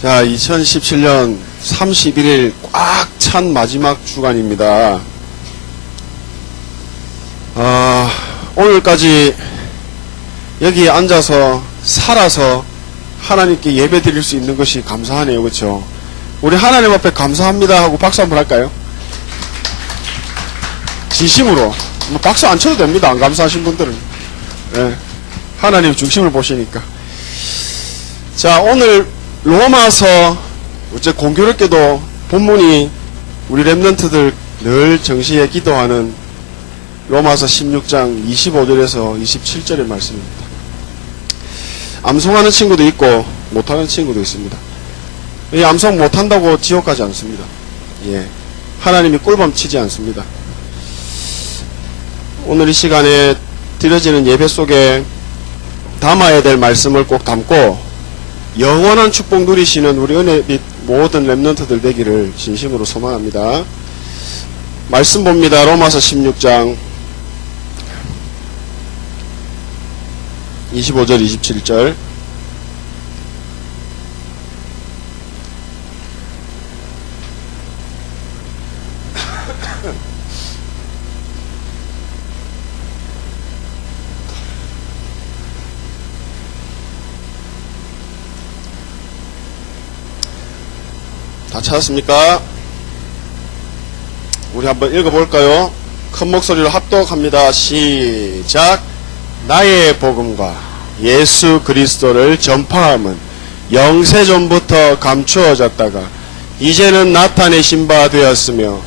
자, 2017년 31일 꽉 찬 마지막 주간입니다. 오늘까지 여기에 앉아서 살아서 하나님께 예배 드릴 수 있는 것이 감사하네요. 그렇죠? 우리 하나님 앞에 감사합니다 하고 박수 한번 할까요? 진심으로. 뭐 박수 안 쳐도 됩니다. 안 감사하신 분들은. 네. 하나님 중심을 보시니까. 자, 오늘 로마서 어째 공교롭게도 본문이 우리 랩런트들 늘 정시에 기도하는 로마서 16장 25절에서 27절의 말씀입니다. 암송하는 친구도 있고 못하는 친구도 있습니다. 이 암송 못한다고 지옥 가지 않습니다. 예, 하나님이 꿀밤 치지 않습니다. 오늘 이 시간에 드려지는 예배 속에 담아야 될 말씀을 꼭 담고 영원한 축복 누리시는 우리 은혜 및 모든 랩런트들 되기를 진심으로 소망합니다. 말씀 봅니다. 로마서 16장 25절 27절. 다 찾았습니까? 우리 한번 읽어볼까요? 큰 목소리로 합독합니다. 시작. 나의 복음과 예수 그리스도를 전파함은 영세전부터 감추어졌다가 이제는 나타내신 바 되었으며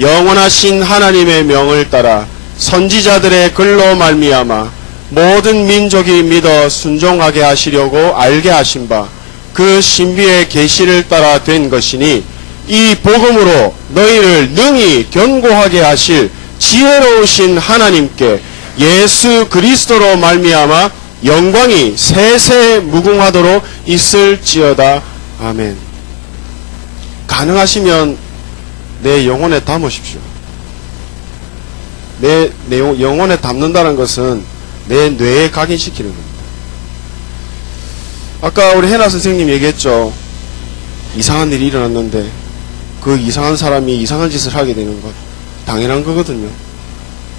영원하신 하나님의 명을 따라 선지자들의 글로 말미암아 모든 민족이 믿어 순종하게 하시려고 알게 하신 바 그 신비의 계시를 따라 된 것이니 이 복음으로 너희를 능히 견고하게 하실 지혜로우신 하나님께 예수 그리스도로 말미암아 영광이 세세 무궁하도록 있을지어다. 아멘. 가능하시면 내 영혼에 담으십시오. 내 영혼에 담는다는 것은 내 뇌에 각인시키는 겁니다. 아까 우리 해나 선생님 얘기했죠. 이상한 일이 일어났는데 그 이상한 사람이 이상한 짓을 하게 되는 것 당연한 거거든요.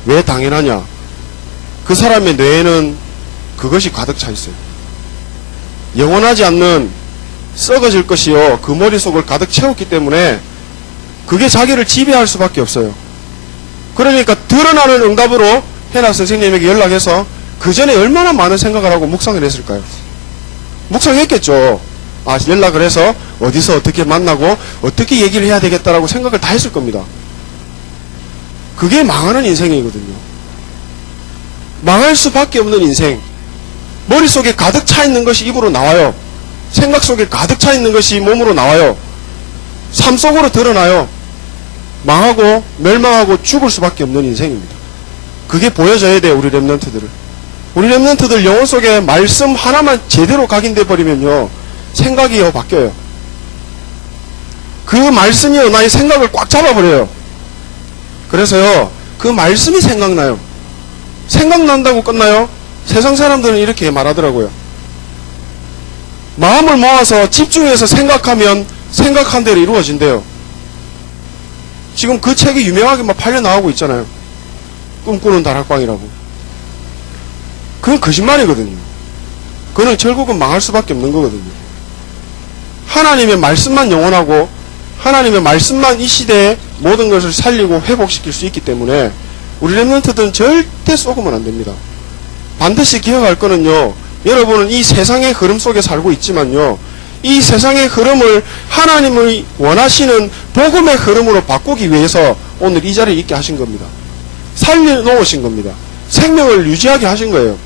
왜 당연하냐? 그 사람의 뇌에는 그것이 가득 차 있어요. 영원하지 않는 썩어질 것이요 그 머릿속을 가득 채웠기 때문에 그게 자기를 지배할 수밖에 없어요. 그러니까 드러나는 응답으로 해나 선생님에게 연락해서 그 전에 얼마나 많은 생각을 하고 묵상을 했을까요? 묵상했겠죠. 연락을 해서 어디서 어떻게 만나고 어떻게 얘기를 해야 되겠다라고 생각을 다 했을 겁니다. 그게 망하는 인생이거든요. 망할 수밖에 없는 인생. 머릿속에 가득 차 있는 것이 입으로 나와요. 생각 속에 가득 차 있는 것이 몸으로 나와요. 삶 속으로 드러나요. 망하고 멸망하고 죽을 수밖에 없는 인생입니다. 그게 보여져야 돼요. 우리 랩런트들을. 우리 랩런트들 영혼 속에 말씀 하나만 제대로 각인돼 버리면요 생각이요 바뀌어요. 그 말씀이요 나의 생각을 꽉 잡아버려요. 그래서요 그 말씀이 생각나요. 생각난다고 끝나요? 세상 사람들은 이렇게 말하더라고요. 마음을 모아서 집중해서 생각하면 생각한 대로 이루어진대요. 지금 그 책이 유명하게 막 팔려 나오고 있잖아요. 꿈꾸는 다락방이라고. 그건 거짓말이거든요. 그건 결국은 망할 수밖에 없는 거거든요. 하나님의 말씀만 영원하고 하나님의 말씀만 이 시대에 모든 것을 살리고 회복시킬 수 있기 때문에 우리 랩런트들은 절대 쏘으면 안 됩니다. 반드시 기억할 거는요, 여러분은 이 세상의 흐름 속에 살고 있지만요, 이 세상의 흐름을 하나님의 원하시는 복음의 흐름으로 바꾸기 위해서 오늘 이 자리에 있게 하신 겁니다. 살려놓으신 겁니다. 생명을 유지하게 하신 거예요.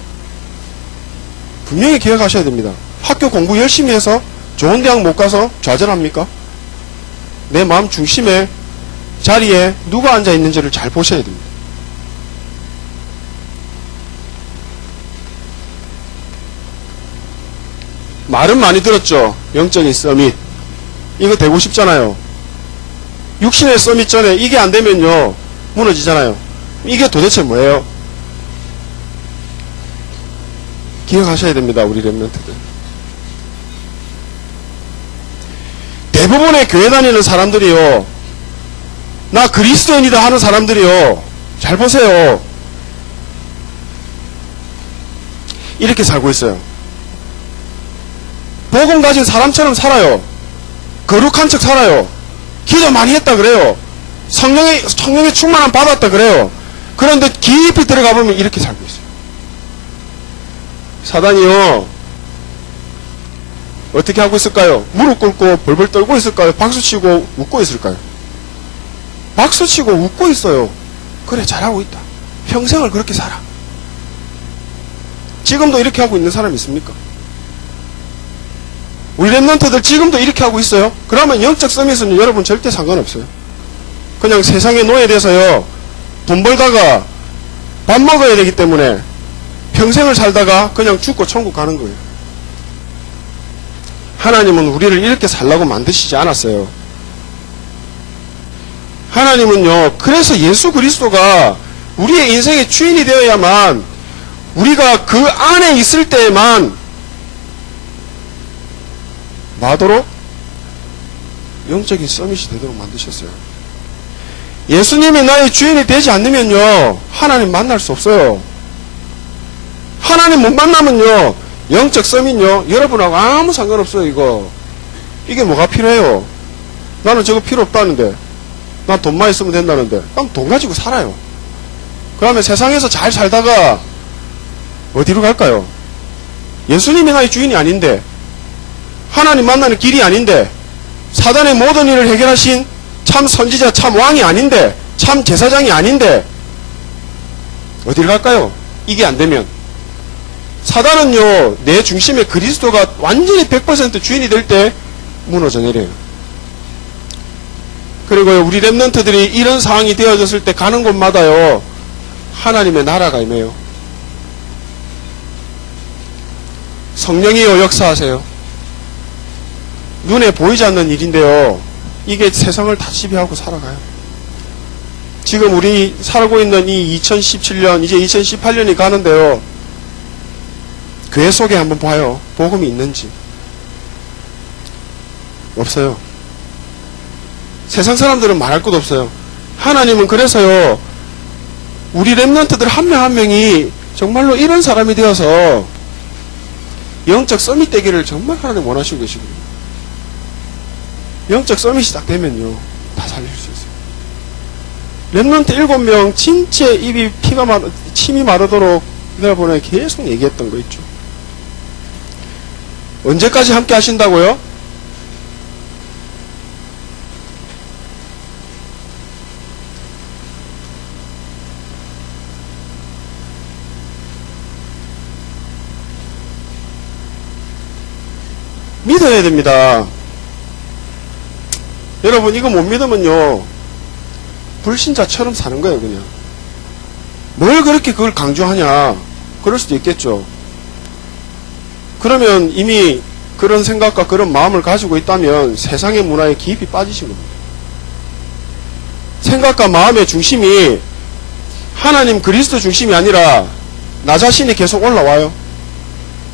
분명히 기억하셔야 됩니다. 학교 공부 열심히 해서 좋은 대학 못 가서 좌절합니까? 내 마음 중심에 자리에 누가 앉아 있는지를 잘 보셔야 됩니다. 말은 많이 들었죠. 영적인 서밋. 이거 되고 싶잖아요. 육신의 서밋 전에 이게 안 되면요 무너지잖아요. 이게 도대체 뭐예요? 기억하셔야 됩니다. 우리 랩런트들. 대부분의 교회 다니는 사람들이요, 나 그리스도인이다 하는 사람들이요, 잘 보세요. 이렇게 살고 있어요. 복음 가진 사람처럼 살아요. 거룩한 척 살아요. 기도 많이 했다 그래요. 성령의 충만함 받았다 그래요. 그런데 깊이 들어가 보면 이렇게 살고 있어요. 사단이요, 어떻게 하고 있을까요? 무릎 꿇고 벌벌 떨고 있을까요? 박수치고 웃고 있을까요? 박수치고 웃고 있어요. 그래, 잘하고 있다. 평생을 그렇게 살아. 지금도 이렇게 하고 있는 사람 있습니까? 우리 랩런트들 지금도 이렇게 하고 있어요? 그러면 영적 서밋은 여러분 절대 상관없어요. 그냥 세상에 노예돼서요, 돈 벌다가 밥 먹어야 되기 때문에 평생을 살다가 그냥 죽고 천국 가는 거예요. 하나님은 우리를 이렇게 살라고 만드시지 않았어요. 하나님은요, 그래서 예수 그리스도가 우리의 인생의 주인이 되어야만, 우리가 그 안에 있을 때에만 마도록 영적인 서밋이 되도록 만드셨어요. 예수님이 나의 주인이 되지 않으면요, 하나님 만날 수 없어요. 하나님 못 만나면요, 영적 서밋요, 여러분하고 아무 상관없어요. 이게 뭐가 필요해요? 나는 저거 필요 없다는데, 난 돈만 있으면 된다는데, 그럼 돈 가지고 살아요. 그러면 세상에서 잘 살다가 어디로 갈까요? 예수님이 나의 주인이 아닌데, 하나님 만나는 길이 아닌데, 사단의 모든 일을 해결하신 참 선지자, 참 왕이 아닌데, 참 제사장이 아닌데, 어디를 갈까요? 이게 안 되면. 사단은요, 내 중심에 그리스도가 완전히 100% 주인이 될 때 무너져 내려요. 그리고요, 우리 랩런트들이 이런 상황이 되어졌을 때 가는 곳마다요, 하나님의 나라가 임해요. 성령이요, 역사하세요. 눈에 보이지 않는 일인데요, 이게 세상을 다 지배하고 살아가요. 지금 우리 살고 있는 이 2017년, 이제 2018년이 가는데요, 교회 속에 한번 봐요. 복음이 있는지. 없어요. 세상 사람들은 말할 것도 없어요. 하나님은 그래서요, 우리 랩런트들 한 명 한 명이 정말로 이런 사람이 되어서 영적 서밋 되기를 정말 하나님 원하시고 계시거든요. 영적 서밋이 딱 되면요, 다 살릴 수 있어요. 랩런트 7명 진짜 입이 침이 마르도록 여러분에 계속 얘기했던 거 있죠. 언제까지 함께 하신다고요? 믿어야 됩니다. 여러분, 이거 못 믿으면요, 불신자처럼 사는 거예요. 그냥 뭘 그렇게 그걸 강조하냐, 그럴 수도 있겠죠. 그러면 이미 그런 생각과 그런 마음을 가지고 있다면 세상의 문화에 깊이 빠지신 겁니다. 생각과 마음의 중심이 하나님 그리스도 중심이 아니라 나 자신이 계속 올라와요.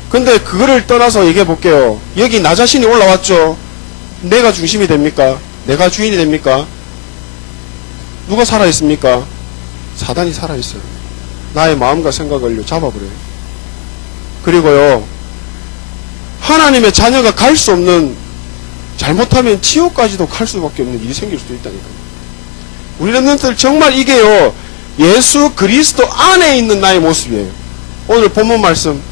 근데 그거를 떠나서 얘기해 볼게요. 여기 나 자신이 올라왔죠. 내가 중심이 됩니까? 내가 주인이 됩니까? 누가 살아있습니까? 사단이 살아있어요. 나의 마음과 생각을 잡아버려요. 그리고요, 하나님의 자녀가 갈 수 없는, 잘못하면 지옥까지도 갈 수밖에 없는 일이 생길 수도 있다니까요. 우리 랩런트들 정말 이게요, 예수 그리스도 안에 있는 나의 모습이에요. 오늘 본문 말씀,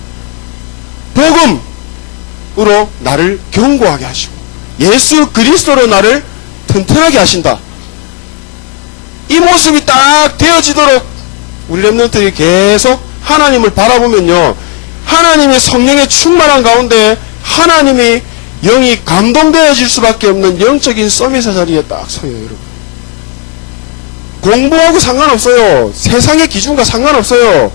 복음으로 나를 견고하게 하시고 예수 그리스도로 나를 튼튼하게 하신다. 이 모습이 딱 되어지도록 우리 랩런트들이 계속 하나님을 바라보면요, 하나님의 성령의 충만한 가운데 하나님이 영이 감동되어질 수밖에 없는 영적인 서밋의 자리에 딱 서요. 여러분, 공부하고 상관없어요. 세상의 기준과 상관없어요.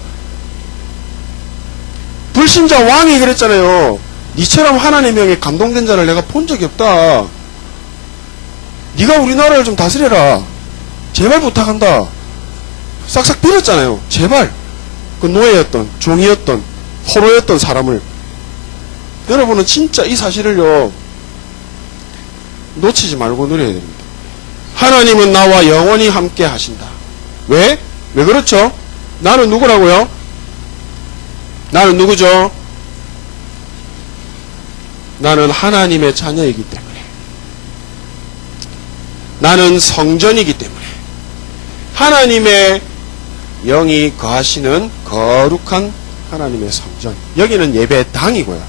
불신자 왕이 그랬잖아요. 니처럼 하나님의 영에 감동된 자를 내가 본 적이 없다. 네가 우리나라를 좀 다스려라. 제발 부탁한다. 싹싹 빌었잖아요. 제발. 그 노예였던, 종이었던, 포로였던 사람을. 여러분은 진짜 이 사실을요, 놓치지 말고 누려야 됩니다. 하나님은 나와 영원히 함께 하신다. 왜? 왜 그렇죠? 나는 누구라고요? 나는 누구죠? 나는 하나님의 자녀이기 때문에. 나는 성전이기 때문에. 하나님의 영이 거하시는 거룩한 하나님의 성전. 여기는 예배당이고요.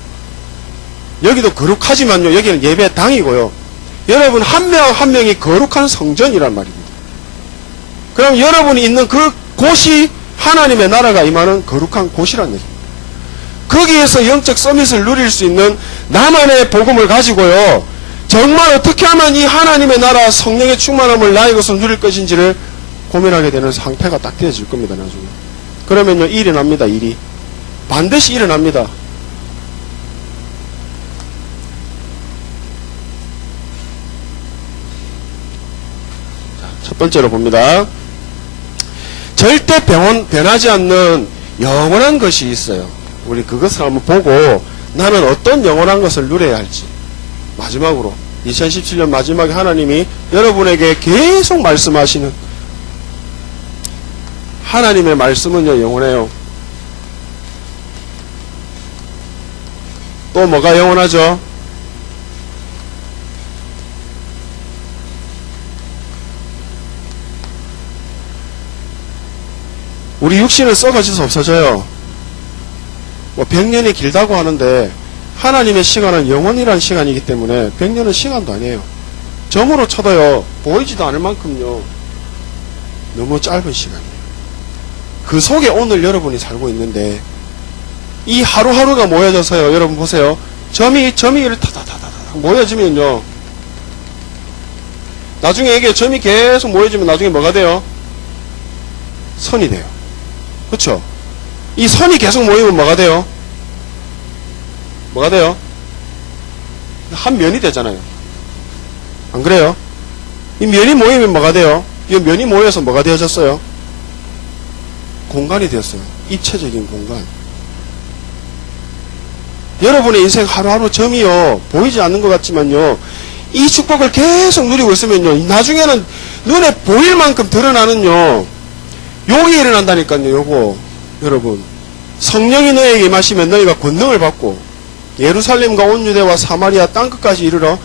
여기도 거룩하지만요, 여기는 예배당이고요. 여러분 한 명 한 명이 거룩한 성전이란 말입니다. 그럼 여러분이 있는 그 곳이 하나님의 나라가 임하는 거룩한 곳이란 얘기입니다. 거기에서 영적 서밋을 누릴 수 있는 나만의 복음을 가지고요, 정말 어떻게 하면 이 하나님의 나라 성령의 충만함을 나의 것으로 누릴 것인지를 고민하게 되는 상태가 딱 되어질 겁니다, 나중에. 그러면요, 일이 납니다, 일이. 반드시 일어납니다. 첫 번째로 봅니다. 절대 변하지 않는 영원한 것이 있어요. 우리 그것을 한번 보고 나는 어떤 영원한 것을 누려야 할지. 마지막으로 2017년 마지막에 하나님이 여러분에게 계속 말씀하시는 하나님의 말씀은요, 영원해요. 또 뭐가 영원하죠? 우리 육신은 썩어져서 없어져요. 뭐 100년이 길다고 하는데 하나님의 시간은 영원이라는 시간이기 때문에 100년은 시간도 아니에요. 점으로 쳐도요, 보이지도 않을 만큼요, 너무 짧은 시간이에요. 그 속에 오늘 여러분이 살고 있는데 이 하루하루가 모여져서요, 여러분 보세요. 점이 이렇게 타다다다다 모여지면요, 나중에 이게 점이 계속 모여지면 나중에 뭐가 돼요? 선이 돼요. 그렇죠? 이 선이 계속 모이면 뭐가 돼요? 뭐가 돼요? 한 면이 되잖아요. 안 그래요? 이 면이 모이면 뭐가 돼요? 이 면이 모여서 뭐가 되어졌어요? 공간이 되었어요. 입체적인 공간. 여러분의 인생 하루하루 점이요, 보이지 않는 것 같지만요, 이 축복을 계속 누리고 있으면요, 나중에는 눈에 보일 만큼 드러나는요, 욕이 일어난다니까요. 요거 여러분, 성령이 너에게 임하시면 너희가 권능을 받고 예루살렘과 온 유대와 사마리아 땅끝까지 이르러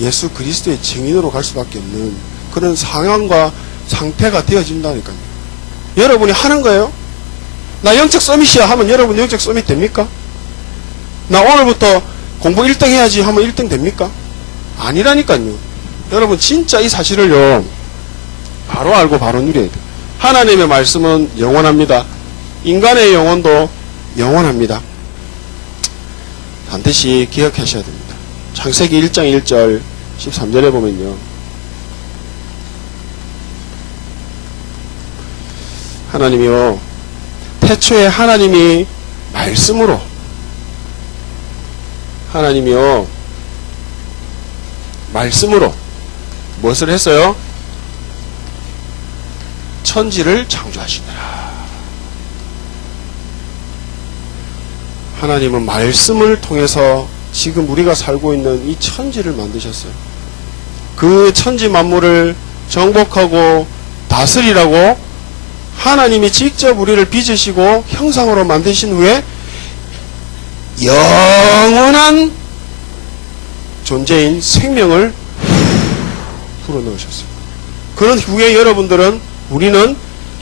예수 그리스도의 증인으로 갈 수밖에 없는 그런 상황과 상태가 되어진다니까요. 여러분이 하는 거예요. 나 영적 서밋이야 하면 여러분 영적 서밋 됩니까? 나 오늘부터 공부 1등 해야지 하면 1등 됩니까? 아니라니까요. 여러분 진짜 이 사실을요, 바로 알고 바로 누려야 돼요. 하나님의 말씀은 영원합니다. 인간의 영혼도 영원합니다. 반드시 기억하셔야 됩니다. 창세기 1장 1절 13절에 보면요, 하나님이요, 태초에 하나님이 말씀으로, 하나님이요, 말씀으로 무엇을 했어요? 천지를 창조하시느라. 하나님은 말씀을 통해서 지금 우리가 살고 있는 이 천지를 만드셨어요. 그 천지 만물을 정복하고 다스리라고 하나님이 직접 우리를 빚으시고 형상으로 만드신 후에 영원한 존재인 생명을 불어넣으셨어요. 그런 후에 여러분들은, 우리는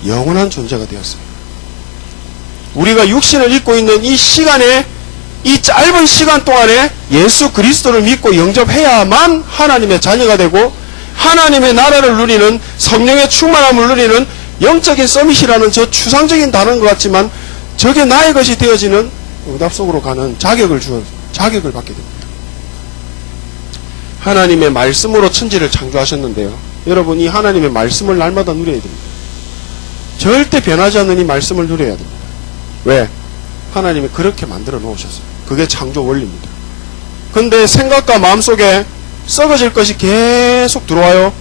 영원한 존재가 되었어요. 우리가 육신을 입고 있는 이 시간에, 이 짧은 시간 동안에 예수 그리스도를 믿고 영접해야만 하나님의 자녀가 되고 하나님의 나라를 누리는, 성령의 충만함을 누리는 영적인 서밋이라는 저 추상적인 단어인 것 같지만 저게 나의 것이 되어지는 응답 속으로 가는 자격을 받게 됩니다. 하나님의 말씀으로 천지를 창조하셨는데요, 여러분 이 하나님의 말씀을 날마다 누려야 됩니다. 절대 변하지 않는 이 말씀을 누려야 됩니다. 왜? 하나님이 그렇게 만들어 놓으셨어요. 그게 창조 원리입니다. 근데 생각과 마음속에 썩어질 것이 계속 들어와요.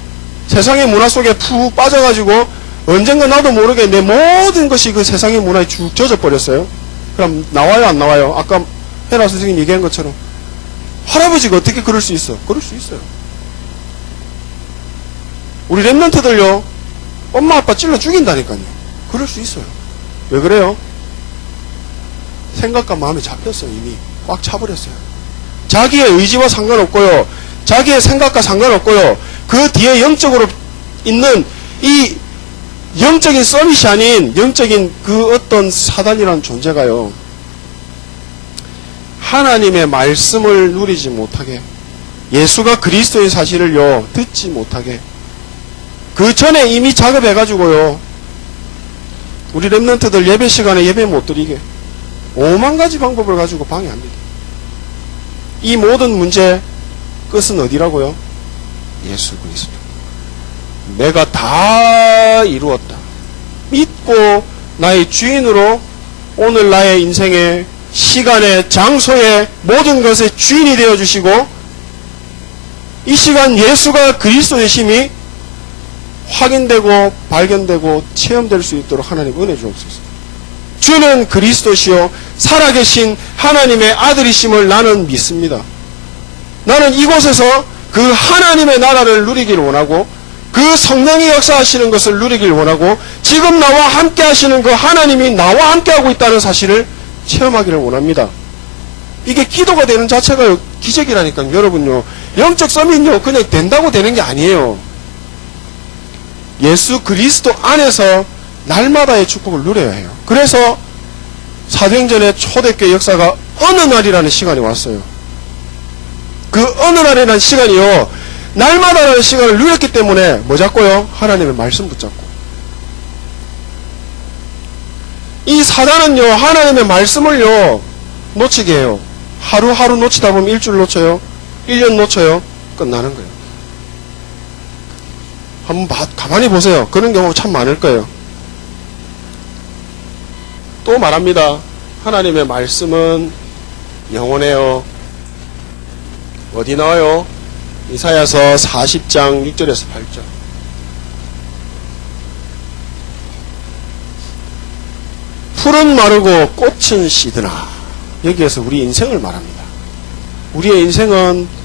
세상의 문화 속에 푹 빠져가지고 언젠가 나도 모르게 내 모든 것이 그 세상의 문화에 쭉 젖어버렸어요. 그럼 나와요, 안 나와요? 아까 헤라 선생님 얘기한 것처럼 할아버지가 어떻게 그럴 수 있어? 그럴 수 있어요. 우리 랩런트들요, 엄마 아빠 찔러 죽인다니까요. 그럴 수 있어요. 왜 그래요? 생각과 마음이 잡혔어요. 이미 꽉 차버렸어요. 자기의 의지와 상관없고요, 자기의 생각과 상관없고요, 그 뒤에 영적으로 있는 이 영적인 서밋이 아닌 영적인 그 어떤 사단이라는 존재가요, 하나님의 말씀을 누리지 못하게, 예수가 그리스도의 사실을요 듣지 못하게, 그 전에 이미 작업해가지고요 우리 랩런트들 예배 시간에 예배 못 드리게 5만 가지 방법을 가지고 방해합니다. 이 모든 문제 끝은 어디라고요? 예수 그리스도. 내가 다 이루었다, 믿고 나의 주인으로 오늘 나의 인생의 시간의 장소의 모든 것의 주인이 되어주시고, 이 시간 예수가 그리스도의 심이 확인되고 발견되고 체험될 수 있도록 하나님 은혜 주옵소서. 주는 그리스도시요 살아계신 하나님의 아들이심을 나는 믿습니다. 나는 이곳에서 그 하나님의 나라를 누리길 원하고, 그 성령이 역사하시는 것을 누리길 원하고, 지금 나와 함께 하시는 그 하나님이 나와 함께 하고 있다는 사실을 체험하기를 원합니다. 이게 기도가 되는 자체가 기적이라니까요. 여러분요, 영적 서밋은요 그냥 된다고 되는 게 아니에요. 예수 그리스도 안에서 날마다의 축복을 누려야 해요. 그래서 사도행전의 초대교회 역사가 어느 날이라는 시간이 왔어요. 그 어느 날이라는 시간이요, 날마다라는 시간을 누렸기 때문에 뭐 잡고요? 하나님의 말씀 붙잡고. 이 사단은요 하나님의 말씀을요 놓치게 해요. 하루하루 놓치다 보면 일주일 놓쳐요, 1년 놓쳐요, 끝나는 거예요. 한번 가만히 보세요. 그런 경우 참 많을 거예요. 또 말합니다. 하나님의 말씀은 영원해요. 어디 나와요? 이사야서 40장 6절에서 8절. 풀은 마르고 꽃은 시드나. 여기에서 우리 인생을 말합니다. 우리의 인생은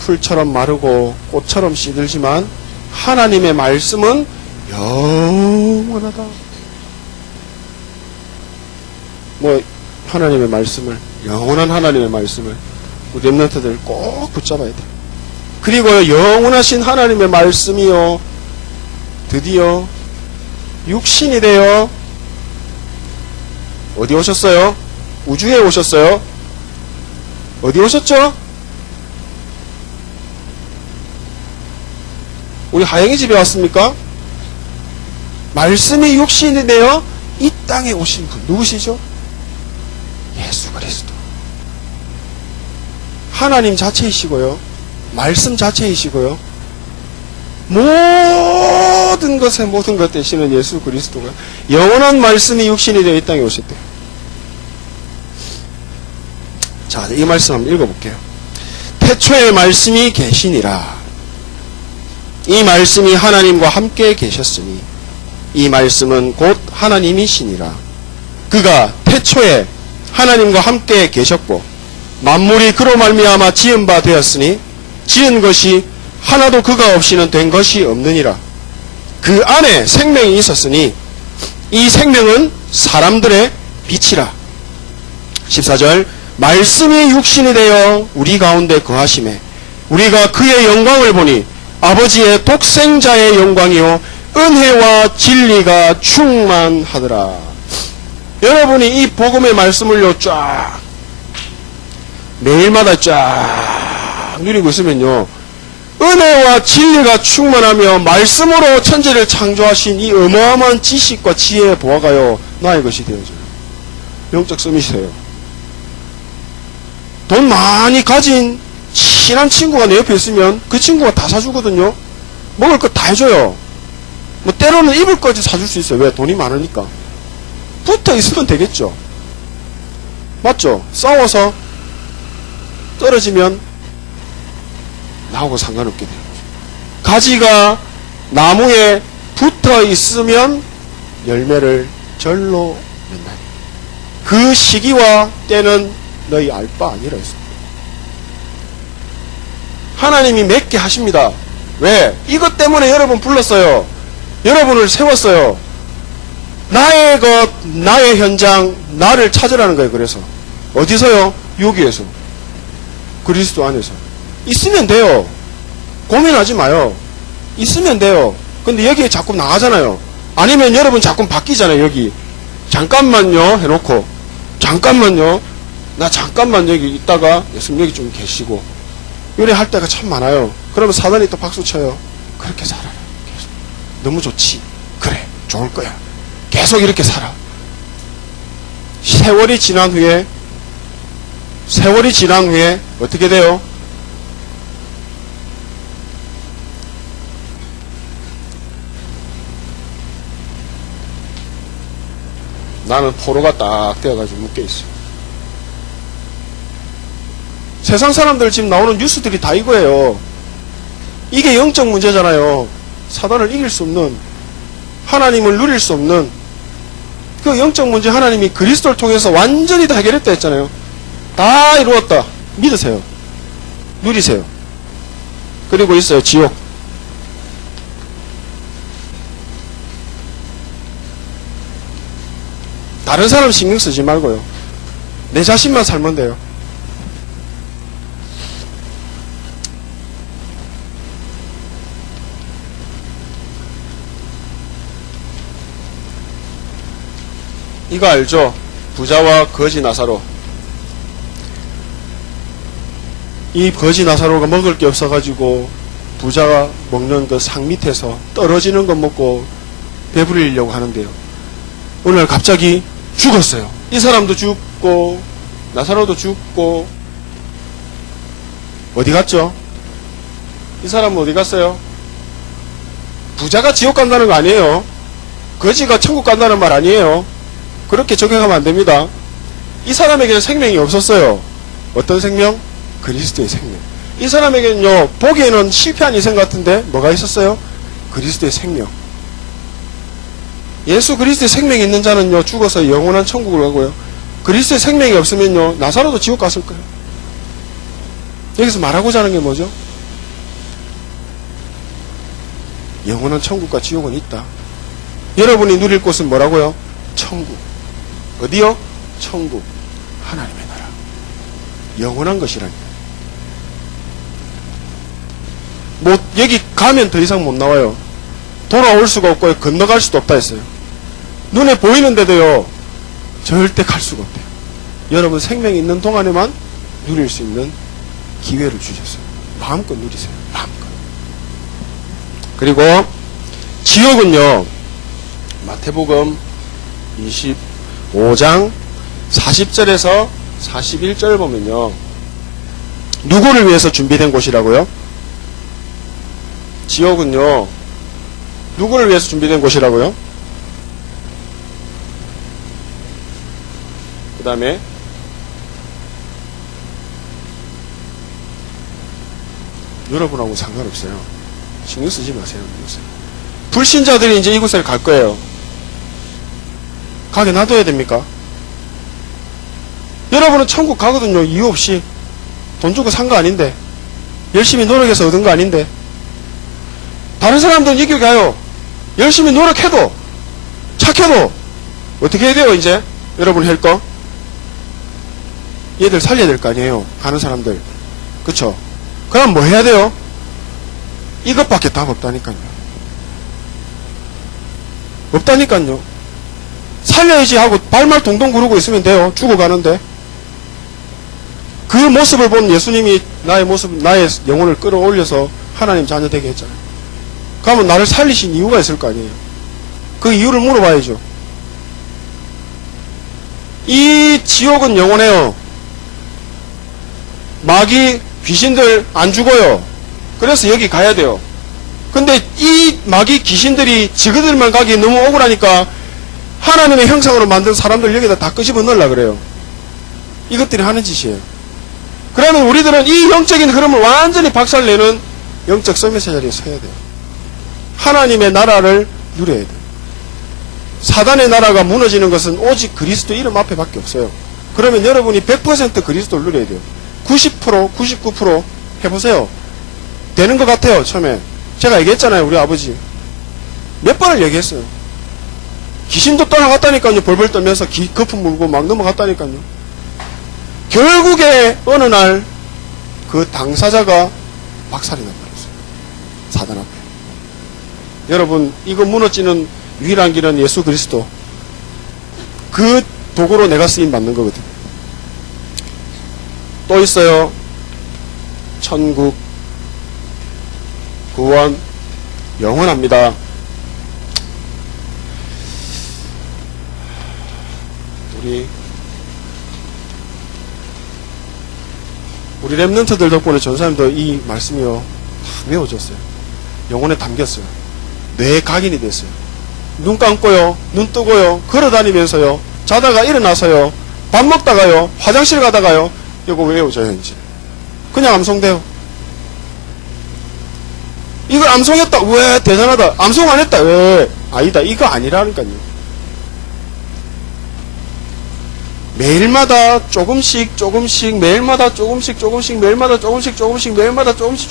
풀처럼 마르고 꽃처럼 시들지만 하나님의 말씀은 영원하다. 뭐 하나님의 말씀을, 영원한 하나님의 말씀을 우리 랩런트들 꼭 붙잡아야 돼. 그리고 영원하신 하나님의 말씀이요 드디어 육신이 되어 어디 오셨어요? 우주에 오셨어요. 어디 오셨죠? 우리 하영이 집에 왔습니까? 말씀이 육신이 되어 이 땅에 오신 분 누구시죠? 예수 그리스도. 하나님 자체이시고요, 말씀 자체이시고요, 모든 것의 모든 것 되시는 예수 그리스도가 영원한 말씀이 육신이 되어 이 땅에 오셨대요. 자, 이 말씀 한번 읽어볼게요. 태초에 말씀이 계시니라. 이 말씀이 하나님과 함께 계셨으니 이 말씀은 곧 하나님이시니라. 그가 태초에 하나님과 함께 계셨고 만물이 그로 말미암아 지은 바 되었으니 지은 것이 하나도 그가 없이는 된 것이 없느니라. 그 안에 생명이 있었으니 이 생명은 사람들의 빛이라. 14절. 말씀이 육신이 되어 우리 가운데 거하심에 우리가 그의 영광을 보니 아버지의 독생자의 영광이요 은혜와 진리가 충만하더라. 여러분이 이 복음의 말씀을요 쫙 매일마다 쫙 누리고 있으면요 은혜와 진리가 충만하며 말씀으로 천지를 창조하신 이 어마어마한 지식과 지혜의 보화가요 나의 것이 되어져요. 영적 서밋이에요. 돈 많이 가진 친한 친구가 내 옆에 있으면 그 친구가 다 사주거든요. 먹을 거 다 해줘요. 뭐 때로는 입을 거지 사줄 수 있어요. 왜? 돈이 많으니까. 붙어 있으면 되겠죠. 맞죠? 싸워서 떨어지면 나하고 상관없게 돼요. 가지가 나무에 붙어 있으면 열매를 절로 맺나니 그 시기와 때는 너희 알 바 아니라 했습니다. 하나님이 맺게 하십니다. 왜? 이것 때문에 여러분 불렀어요. 여러분을 세웠어요. 나의 것, 나의 현장, 나를 찾으라는 거예요. 그래서 어디서요? 여기에서. 그리스도 안에서. 있으면 돼요. 고민하지 마요. 있으면 돼요. 근데 여기에 자꾸 나가잖아요. 아니면 여러분 자꾸 바뀌잖아요. 여기 잠깐만요 해놓고 잠깐만요, 나 잠깐만 여기 있다가 예수님 여기 좀 계시고 이래 할 때가 참 많아요. 그러면 사단이 또 박수 쳐요. 그렇게 살아라. 계속. 너무 좋지. 그래, 좋을 거야. 계속 이렇게 살아. 세월이 지난 후에 어떻게 돼요? 나는 포로가 딱 되어가지고 묶여있어. 세상 사람들 지금 나오는 뉴스들이 다 이거예요. 이게 영적 문제잖아요. 사단을 이길 수 없는, 하나님을 누릴 수 없는 그 영적 문제, 하나님이 그리스도를 통해서 완전히 다 해결했다 했잖아요. 다 이루었다. 믿으세요. 누리세요. 그리고 있어요, 지옥. 다른 사람 신경 쓰지 말고요. 내 자신만 살면 돼요. 이거 알죠? 부자와 거지 나사로. 이 거지 나사로가 먹을 게 없어가지고 부자가 먹는 그 상 밑에서 떨어지는 것 먹고 배부리려고 하는데요. 오늘 갑자기 죽었어요. 이 사람도 죽고 나사로도 죽고. 어디 갔죠? 이 사람은 어디 갔어요? 부자가 지옥 간다는 거 아니에요. 거지가 천국 간다는 말 아니에요. 그렇게 적용하면 안 됩니다. 이 사람에게는 생명이 없었어요. 어떤 생명? 그리스도의 생명. 이 사람에게는요, 보기에는 실패한 인생 같은데 뭐가 있었어요? 그리스도의 생명. 예수 그리스도의 생명이 있는 자는요, 죽어서 영원한 천국을 가고요. 그리스도의 생명이 없으면요, 나사로도 지옥 갔을 거예요. 여기서 말하고자 하는 게 뭐죠? 영원한 천국과 지옥은 있다. 여러분이 누릴 곳은 뭐라고요? 천국. 어디요? 천국. 하나님의 나라. 영원한 것이라니까. 여기 가면 더 이상 못 나와요. 돌아올 수가 없고 건너갈 수도 없다 했어요. 눈에 보이는데도요, 절대 갈 수가 없대요. 여러분 생명이 있는 동안에만 누릴 수 있는 기회를 주셨어요. 마음껏 누리세요. 마음껏. 그리고 지옥은요, 마태복음 25장 40절에서 41절 보면요, 누구를 위해서 준비된 곳이라고요? 지옥은요, 누구를 위해서 준비된 곳이라고요? 그 다음에 여러분하고 상관없어요. 신경 쓰지 마세요. 불신자들이 이제 이곳을 갈 거예요. 가게 놔둬야 됩니까? 여러분은 천국 가거든요. 이유 없이. 돈 주고 산 거 아닌데, 열심히 노력해서 얻은 거 아닌데. 다른 사람들은 여기 가요. 열심히 노력해도, 착해도 어떻게 해야 돼요? 이제 여러분 할 거, 얘들 살려야 될 거 아니에요. 가는 사람들. 그쵸? 그럼 뭐 해야 돼요? 이것밖에 답 없다니까요. 없다니까요. 살려야지 하고 발말 동동 구르고 있으면 돼요. 죽어가는데. 그 모습을 본 예수님이 나의 모습, 나의 영혼을 끌어올려서 하나님 자녀 되게 했잖아요. 그러면 나를 살리신 이유가 있을 거 아니에요. 그 이유를 물어봐야죠. 이 지옥은 영원해요. 마귀, 귀신들 안 죽어요. 그래서 여기 가야 돼요. 근데 이 마귀 귀신들이 지그들만 가기 너무 억울하니까 하나님의 형상으로 만든 사람들 여기다 다 끄집어 넣으려고 그래요. 이것들이 하는 짓이에요. 그러면 우리들은 이 영적인 흐름을 완전히 박살내는 영적 서밋의 자리에 서야 돼요. 하나님의 나라를 누려야 돼요. 사단의 나라가 무너지는 것은 오직 그리스도 이름 앞에 밖에 없어요. 그러면 여러분이 100% 그리스도를 누려야 돼요. 90%, 99% 해보세요. 되는 것 같아요, 처음에. 제가 얘기했잖아요. 우리 아버지. 몇 번을 얘기했어요. 귀신도 떠나갔다니까요. 벌벌 떨면서 거품 물고 막 넘어갔다니까요. 결국에 어느 날 그 당사자가 박살이 나버렸어요. 사단 앞에. 여러분, 이거 무너지는 유일한 길은 예수 그리스도. 그 도구로 내가 쓰임 받는 거거든. 또 있어요. 천국, 구원, 영원합니다. 우리 랩런트들 덕분에 전사님도 이 말씀이요 다 외워졌어요. 영혼에 담겼어요. 뇌에 각인이 됐어요. 눈 감고요, 눈 뜨고요, 걸어다니면서요, 자다가 일어나서요, 밥 먹다가요, 화장실 가다가요, 이거 외워져요. 이제 그냥 암송돼요. 이걸 암송했다. 왜 대단하다. 암송 안 했다. 왜 아니다. 이거 아니라니까요. 매일마다 조금씩 매일마다 조금씩 매일마다 조금씩 매일마다 조금씩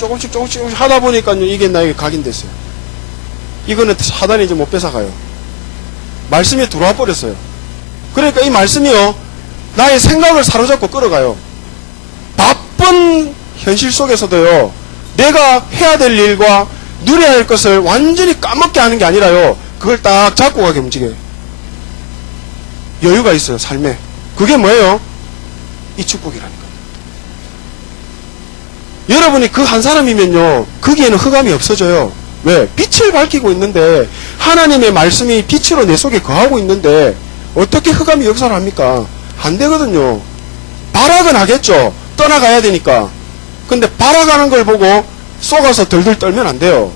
하다 보니까요 이게 나에게 각인됐어요. 이거는 사단이 이제 못 뺏어가요. 말씀이 들어와 버렸어요. 그러니까 이 말씀이요 나의 생각을 사로잡고 끌어가요. 바쁜 현실 속에서도요 내가 해야 될 일과 누려야 할 것을 완전히 까먹게 하는 게 아니라요 그걸 딱 잡고 가게 움직여요. 여유가 있어요. 삶에. 그게 뭐예요? 이 축복이라니까. 여러분이 그 한 사람이면요 거기에는 흑암이 없어져요. 왜? 빛을 밝히고 있는데 하나님의 말씀이 빛으로 내 속에 거하고 있는데 어떻게 흑암이 역사를 합니까? 안 되거든요. 발악은 하겠죠. 떠나가야 되니까. 근데 발악하는 걸 보고 쏘가서 덜덜 떨면 안 돼요.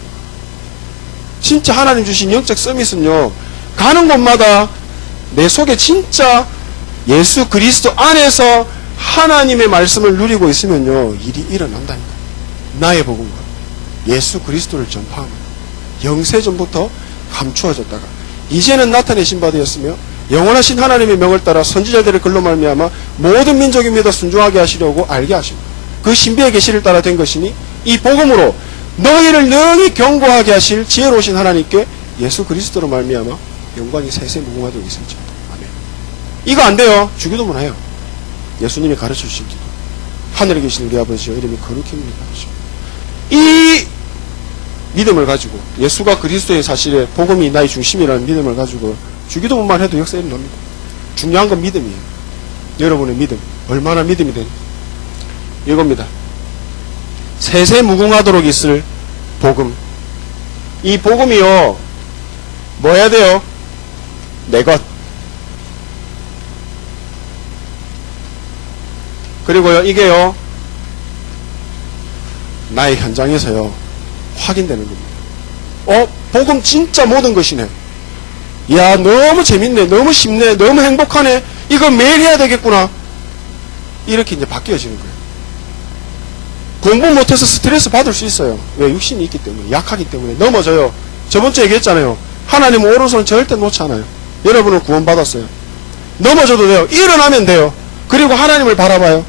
진짜 하나님 주신 영적 서밋은요 가는 곳마다 내 속에 진짜 예수 그리스도 안에서 하나님의 말씀을 누리고 있으면요 일이 일어난다니까. 나의 복음과 예수 그리스도를 전파하면 영세전부터 감추어졌다가 이제는 나타내신 바 되었으며 영원하신 하나님의 명을 따라 선지자들의 글로 말미암아 모든 민족입니다 순종하게 하시려고 알게 하십니다. 그 신비의 계시를 따라 된 것이니 이 복음으로 너희를 능히 경고하게 하실 지혜로우신 하나님께 예수 그리스도로 말미암아 영광이 세세 무궁하도록 있을지어다. 이거 안 돼요. 주기도문 해요. 예수님이 가르쳐 주신 기도. 하늘에 계시는 우리 아버지여 이름이 거룩히 하시오. 이 믿음을 가지고 예수가 그리스도의 사실에 복음이 나의 중심이라는 믿음을 가지고 주기도문만 해도 역사 일어납니다. 중요한 건 믿음이에요. 여러분의 믿음. 얼마나 믿음이 되니? 이겁니다. 세세 무궁하도록 있을 복음. 이 복음이요. 뭐 해야 돼요? 내 것. 그리고요, 이게요, 나의 현장에서요, 확인되는 겁니다. 복음 진짜 모든 것이네. 이야, 너무 재밌네. 너무 쉽네. 너무 행복하네. 이거 매일 해야 되겠구나. 이렇게 이제 바뀌어지는 거예요. 공부 못해서 스트레스 받을 수 있어요. 왜? 육신이 있기 때문에. 약하기 때문에. 넘어져요. 저번주에 얘기했잖아요. 하나님은 오른손 절대 놓지 않아요. 여러분은 구원받았어요. 넘어져도 돼요. 일어나면 돼요. 그리고 하나님을 바라봐요.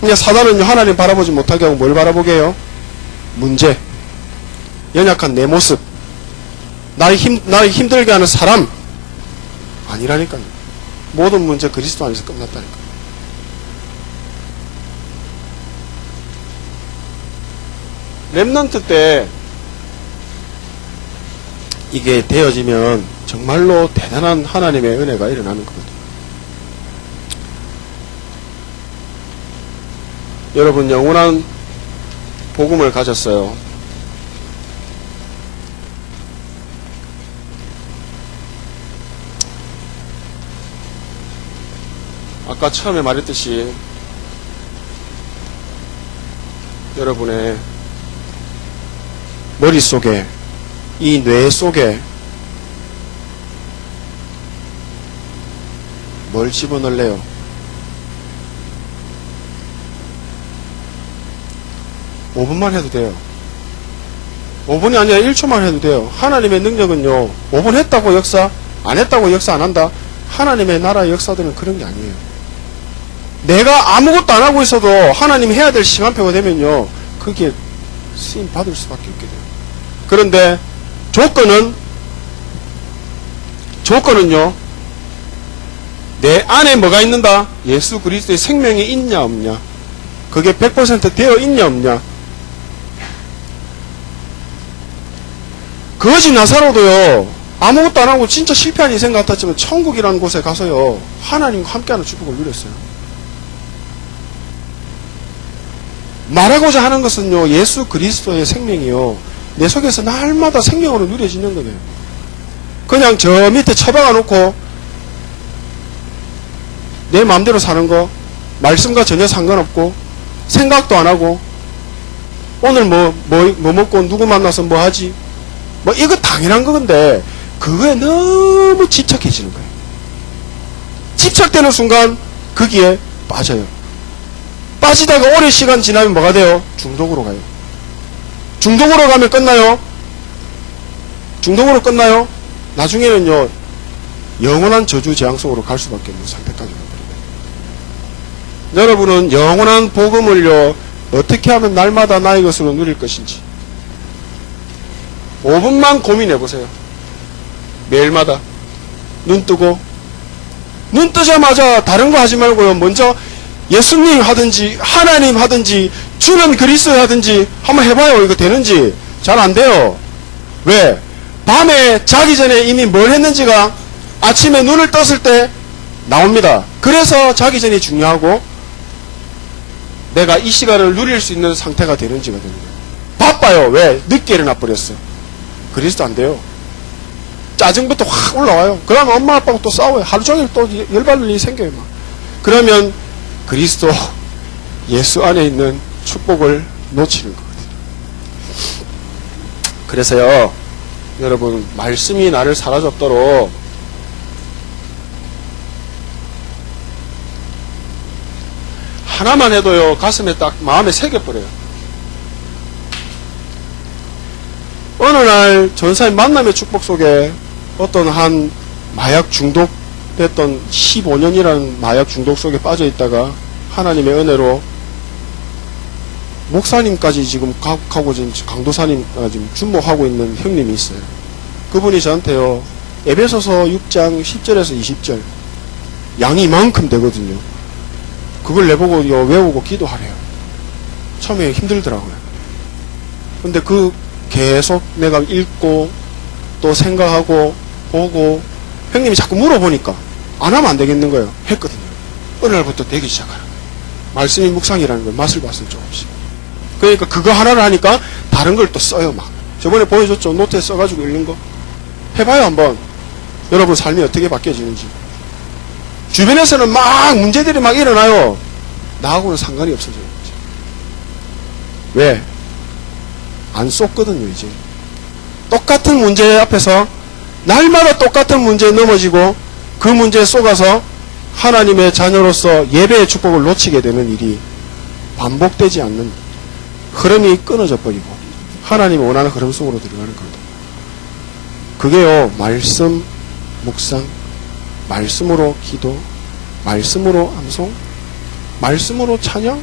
그냥 사단은요, 하나님 바라보지 못하게 하고 뭘 바라보게 해요? 문제. 연약한 내 모습. 나를 힘들게 하는 사람. 아니라니까요. 모든 문제 그리스도 안에서 끝났다니까요. 렘넌트 때 이게 되어지면 정말로 대단한 하나님의 은혜가 일어나는 거거든요. 여러분 영원한 복음을 가졌어요. 아까 처음에 말했듯이 여러분의 머릿속에 이 뇌 속에 뭘 집어넣을래요? (5분만) 해도 돼요. 5분이 아니라 1초만 해도 돼요. 하나님의 능력은요 5분 했다고 역사 안 했다고 역사 안 한다. 하나님의 나라의 역사들은 그런 게 아니에요. 내가 아무것도 안 하고 있어도 하나님이 해야 될 시간표가 되면요 그게 쓰임 받을 수밖에 없게 돼요. 그런데 조건은요, 내 안에 뭐가 있는다? 예수 그리스도의 생명이 있냐 없냐, 그게 100% 되어 있냐 없냐. 거지 나사로도요, 아무것도 안 하고 진짜 실패한 인생 같았지만 천국이라는 곳에 가서요, 하나님과 함께하는 축복을 누렸어요. 말하고자 하는 것은요, 예수 그리스도의 생명이요, 내 속에서 날마다 생명으로 누려지는 거예요. 그냥 저 밑에 처박아 놓고 내 마음대로 사는 거, 말씀과 전혀 상관없고 생각도 안 하고 오늘 뭐 먹고 누구 만나서 뭐 하지, 뭐 이거 당연한 건데 그거에 너무 집착해지는 거예요. 집착되는 순간 거기에 빠져요. 빠지다가 오랜 시간 지나면 뭐가 돼요? 중독으로 가요. 중독으로 가면 끝나요? 중독으로 끝나요? 나중에는요, 영원한 저주 재앙 속으로 갈 수밖에 없는 상태까지 가버립니다. 여러분은 영원한 복음을요, 어떻게 하면 날마다 나의 것으로 누릴 것인지 5분만 고민해 보세요. 매일마다 눈 뜨자마자 다른 거 하지 말고요, 먼저 예수님 하든지 하나님 하든지 주는 그리스도 하든지 한번 해봐요. 이거 되는지. 잘 안 돼요. 왜? 밤에 자기 전에 이미 뭘 했는지가 아침에 눈을 떴을 때 나옵니다. 그래서 자기 전이 중요하고 내가 이 시간을 누릴 수 있는 상태가 되는지가 됩니다. 바빠요. 왜? 늦게 일어나 버렸어. 그리스도 안 돼요. 짜증부터 확 올라와요. 그러면 엄마 아빠하고 또 싸워요. 하루 종일 또 열받을 일이 생겨요. 막. 그러면 그리스도 예수 안에 있는 축복을 놓치는 거거든요. 그래서요, 여러분, 말씀이 나를 사로잡도록 하나만 해도요, 가슴에 딱 마음에 새겨버려요. 어느 날 전사의 만남의 축복 속에 어떤 한 마약 중독됐던 15년이라는 마약 중독 속에 빠져 있다가 하나님의 은혜로 목사님까지 지금 가고 지금 강도사님 지금 준목하고 있는 형님이 있어요. 그분이 저한테요, 에베소서 6장 10절에서 20절 양이 이만큼 되거든요. 그걸 내보고요, 외우고 기도하래요. 처음에 힘들더라고요. 근데 그 계속 내가 읽고 또 생각하고 보고 형님이 자꾸 물어보니까 안 하면 안 되겠는 거예요. 했거든요. 어느 날부터 되기 시작하는 거예요. 말씀이 묵상이라는 걸 맛을 봤어요. 조금씩. 그러니까 그거 하나를 하니까 다른 걸 또 써요. 막 저번에 보여줬죠. 노트에 써가지고 읽는 거. 해봐요 한번. 여러분 삶이 어떻게 바뀌어지는지. 주변에서는 막 문제들이 막 일어나요. 나하고는 상관이 없어져요. 왜? 안 쏟거든요. 이제 똑같은 문제 앞에서 날마다 똑같은 문제에 넘어지고 그 문제에 쏟아서 하나님의 자녀로서 예배의 축복을 놓치게 되는 일이 반복되지 않는, 흐름이 끊어져 버리고 하나님이 원하는 흐름 속으로 들어가는 겁니다. 그게요, 말씀 묵상, 말씀으로 기도, 말씀으로 암송, 말씀으로 찬양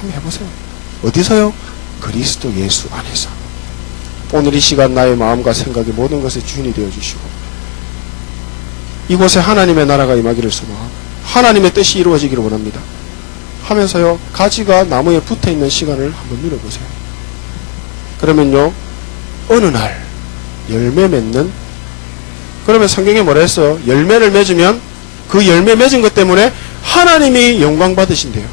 한번 해보세요. 어디서요? 그리스도 예수 안에서. 오늘 이 시간 나의 마음과 생각이 모든 것의 주인이 되어주시고 이곳에 하나님의 나라가 임하기를 소망하고 하나님의 뜻이 이루어지기를 원합니다 하면서요, 가지가 나무에 붙어있는 시간을 한번 누려보세요. 그러면요, 어느 날 열매 맺는, 그러면 성경에 뭐라 했어요? 열매를 맺으면 그 열매 맺은 것 때문에 하나님이 영광 받으신대요.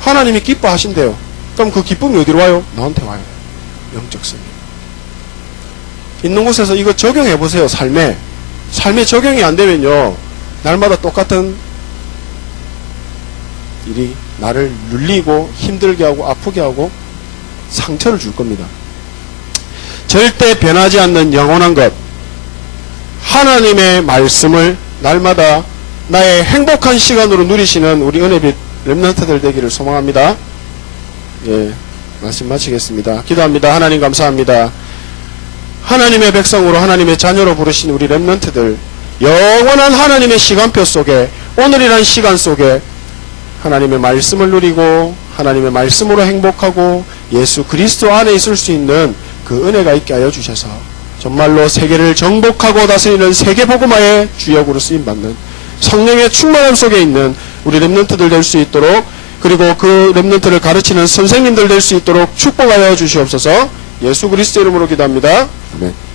하나님이 기뻐하신대요. 그럼 그 기쁨이 어디로 와요? 나한테 와요. 영적 승리. 있는 곳에서 이거 적용해 보세요. 삶에 적용이 안 되면요, 날마다 똑같은 일이 나를 눌리고 힘들게 하고 아프게 하고 상처를 줄 겁니다. 절대 변하지 않는 영원한 것, 하나님의 말씀을 날마다 나의 행복한 시간으로 누리시는 우리 은혜빛 렘넌트들 되기를 소망합니다. 예, 말씀 마치겠습니다. 기도합니다. 하나님 감사합니다. 하나님의 백성으로 하나님의 자녀로 부르신 우리 렘넌트들, 영원한 하나님의 시간표 속에, 오늘이란 시간 속에 하나님의 말씀을 누리고 하나님의 말씀으로 행복하고 예수 그리스도 안에 있을 수 있는 그 은혜가 있게 하여 주셔서 정말로 세계를 정복하고 다스리는 세계복음화의 주역으로 쓰임받는 성령의 충만함 속에 있는 우리 렘넌트들 될 수 있도록, 그리고 그 렘넌트를 가르치는 선생님들 될 수 있도록 축복하여 주시옵소서. 예수 그리스도 이름으로 기도합니다. 아멘.